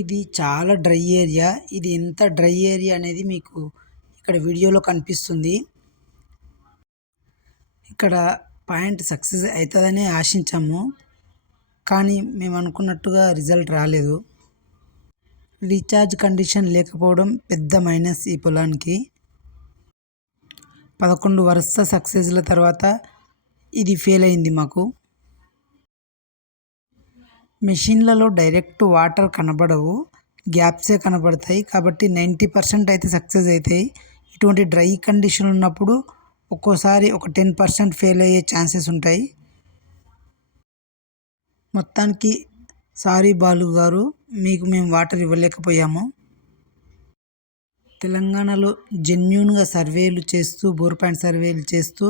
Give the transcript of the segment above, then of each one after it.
ఇది చాలా dry area. ఇది ఎంత డ్రై ఏరియా అనేది మీకు ఇక్కడ వీడియోలో కనిపిస్తుంది. ఇక్కడ పాయింట్ సక్సెస్ అవుతుందని ఆశించాము, కానీ మేము అనుకున్నట్టుగా రిజల్ట్ రాలేదు. రీఛార్జ్ కండిషన్ లేకపోవడం పెద్ద మైనస్ ఈ పొలానికి. 11 వరుస సక్సెస్ల తర్వాత ఇది ఫెయిల్ అయింది మాకు. మెషిన్లలో డైరెక్ట్ వాటర్ కనబడవు, గ్యాప్సే కనబడతాయి. కాబట్టి 90% అయితే సక్సెస్ అవుతాయి. ఇటువంటి డ్రై కండిషన్ ఉన్నప్పుడు ఒక్కోసారి ఒక 10% ఫెయిల్ అయ్యే ఛాన్సెస్ ఉంటాయి. మొత్తానికి సారీ బాలు గారు, మీకు మేము వాటర్ ఇవ్వలేకపోయాము. తెలంగాణలో జెన్యూన్గా సర్వేలు చేస్తూ, బోర్ పాయింట్ సర్వేలు చేస్తూ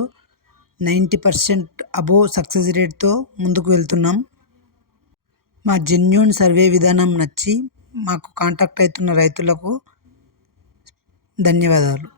90% అబోవ్ సక్సెస్ రేట్తో ముందుకు వెళ్తున్నాం. మా జెన్యూన్ సర్వే విధానం నచ్చి మాకు కాంటాక్ట్ అవుతున్న రైతులకు ధన్యవాదాలు.